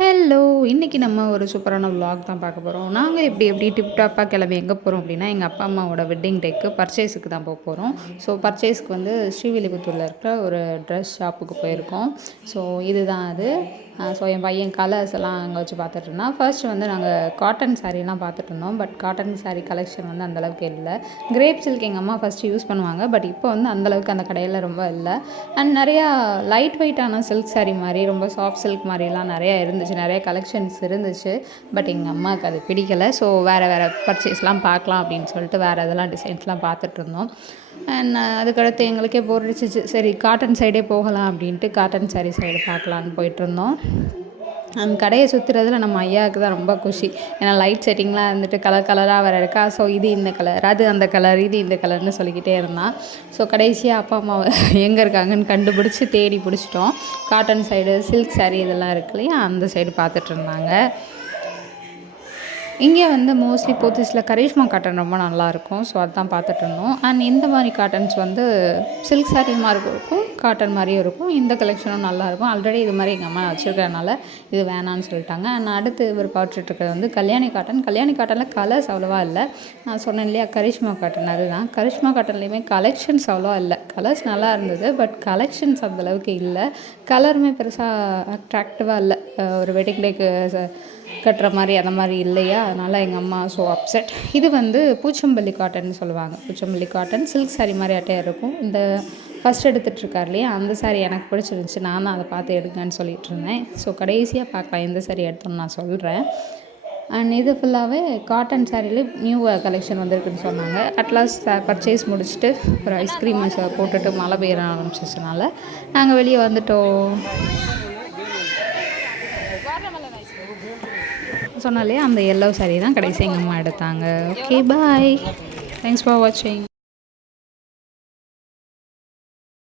Hello! இன்றைக்கி நம்ம ஒரு சூப்பரான விலாக் தான் பார்க்க போகிறோம். நாங்கள் எப்படி டிப்டாப்பாக கிளம்பி எங்கே போகிறோம் அப்படின்னா, எங்கள் அப்பா அம்மாவோட வெட்டிங் டேக்கு பர்ச்சேஸுக்கு தான் போகிறோம். ஸோ பர்ச்சேஸ்க்கு வந்து ஸ்ரீவில்லிபுத்தூரில் இருக்கிற ஒரு ட்ரெஸ் ஷாப்புக்கு போயிருக்கோம். ஸோ இதுதான் அது. ஸோ என் பையன் கலர்ஸ் எல்லாம் அங்கே வச்சு பார்த்துட்டு இருந்தான். ஃபர்ஸ்ட் வந்து நாங்கள் காட்டன் சாரீலாம் பார்த்துட்டு இருந்தோம். பட் காட்டன் சாரீ கலெக்ஷன் வந்து அந்தளவுக்கு இல்லை. கிரேப் சில்க் எங்கள் அம்மா ஃபஸ்ட்டு யூஸ் பண்ணுவாங்க. பட் இப்போ வந்து அந்தளவுக்கு அந்த கடையில் ரொம்ப இல்லை. அண்ட் நிறையா லைட் வெயிட்டான சில்க் சாரீ மாதிரி ரொம்ப சாஃப்ட் சில்க் மாதிரிலாம் நிறையா இருந்துச்சு. நிறைய கலெக்ஷன்ஸ் இருந்துச்சு. பட் எங்கள் அம்மாவுக்கு அது பிடிக்கலை. ஸோ வேறு பர்ச்சேஸ்லாம் பார்க்கலாம் அப்படின்னு சொல்லிட்டு வேறு இதெல்லாம் டிசைன்ஸ்லாம் பார்த்துட்டு இருந்தோம். அண்ட் அதுக்கடுத்து எங்களுக்கே போர் அடிச்சிச்சு. சரி காட்டன் சைடே போகலாம் அப்படின்ட்டு காட்டன் சாரீ சைடு பார்க்கலான்னு போயிட்டுருந்தோம். அந்த கடையை சுற்றுறதுல நம்ம ஐயாவுக்கு தான் ரொம்ப குஷி. ஏன்னா லைட் செட்டிங்லாம் இருந்துட்டு கலர் கலராக வேறு இருக்கா. ஸோ இது இந்த கலர், அது அந்த கலர், இது இந்த கலர்னு சொல்லிக்கிட்டே இருந்தான். ஸோ கடைசியாக அப்பா அம்மாவை எங்கே இருக்காங்கன்னு கண்டுபிடிச்சி தேடி பிடிச்சிட்டோம். காட்டன் சைடு சில்க் சாரீ இதெல்லாம் இருக்கு இல்லையா, அந்த சைடு பார்த்துட்டு இருந்தாங்க. இங்கே வந்து மோஸ்ட்லி போத்தீஸில் கரிஷ்மா காட்டன் ரொம்ப நல்லாயிருக்கும். ஸோ அதுதான் பார்த்துட்டு இருந்தோம். அண்ட் இந்த மாதிரி காட்டன்ஸ் வந்து சில்க் சாரீ மாதிரி இருக்கும், காட்டன் மாதிரியும் இருக்கும். இந்த கலெக்ஷனும் நல்லாயிருக்கும். ஆல்ரெடி இது மாதிரி எங்கள் அம்மா வச்சுருக்கறனால இது வேணான்னு சொல்லிட்டாங்க. அண்ட் அடுத்து இவர் பார்த்துட்ருக்கிறது வந்து கல்யாணி காட்டன். கல்யாணி காட்டனில் கலர்ஸ் அவ்வளோவா இல்லை. நான் சொன்னேன் இல்லையா கரிஷ்மா காட்டன், அதுதான். கரிஷ்மா காட்டன்லேயுமே கலெக்ஷன்ஸ் அவ்வளோவா இல்லை. கலர்ஸ் நல்லா இருந்தது, பட் கலெக்ஷன்ஸ் அந்தளவுக்கு இல்லை. கலருமே பெருசாக அட்ராக்டிவாக இல்லை. ஒரு வெட்டிங் டேக்கு கட்டுற மாதிரி அந்த மாதிரி இல்லையா, அதனால் எங்கள் அம்மா ஸோ அப்செட். இது வந்து பூச்சம்பள்ளி காட்டன் சொல்லுவாங்க. பூச்சம்பள்ளி காட்டன் சில்க் சாரீ மாதிரி அட்டையாக இருக்கும். இந்த ஃபஸ்ட் எடுத்துகிட்ருக்கார் இல்லையா, அந்த சாரீ எனக்கு பிடிச்சிருந்துச்சி. நான் தான் அதை பார்த்து எடுங்கன்னு சொல்லிகிட்டு இருந்தேன். ஸோ கடைசியாக பார்க்கலாம் எந்த சாரீ எடுத்தோன்னு நான் சொல்கிறேன். அண்ட் இது ஃபுல்லாகவே காட்டன் சாரிலே நியூ கலெக்ஷன் வந்திருக்குன்னு சொன்னாங்க. அட்லாஸ்ட் பர்ச்சேஸ் முடிச்சுட்டு ஒரு ஐஸ்கிரீம் போட்டுட்டு மழை பெய்ய ஆரம்பிச்சிச்சுனால நாங்கள் வெளியே வந்துட்டோம். சொன்னாலே அந்த எல்லோ சாரீ தான் கடைசி எங்கள் அம்மா எடுத்தாங்க. ஓகே பாய், தேங்க்ஸ் ஃபார் வாட்சிங்.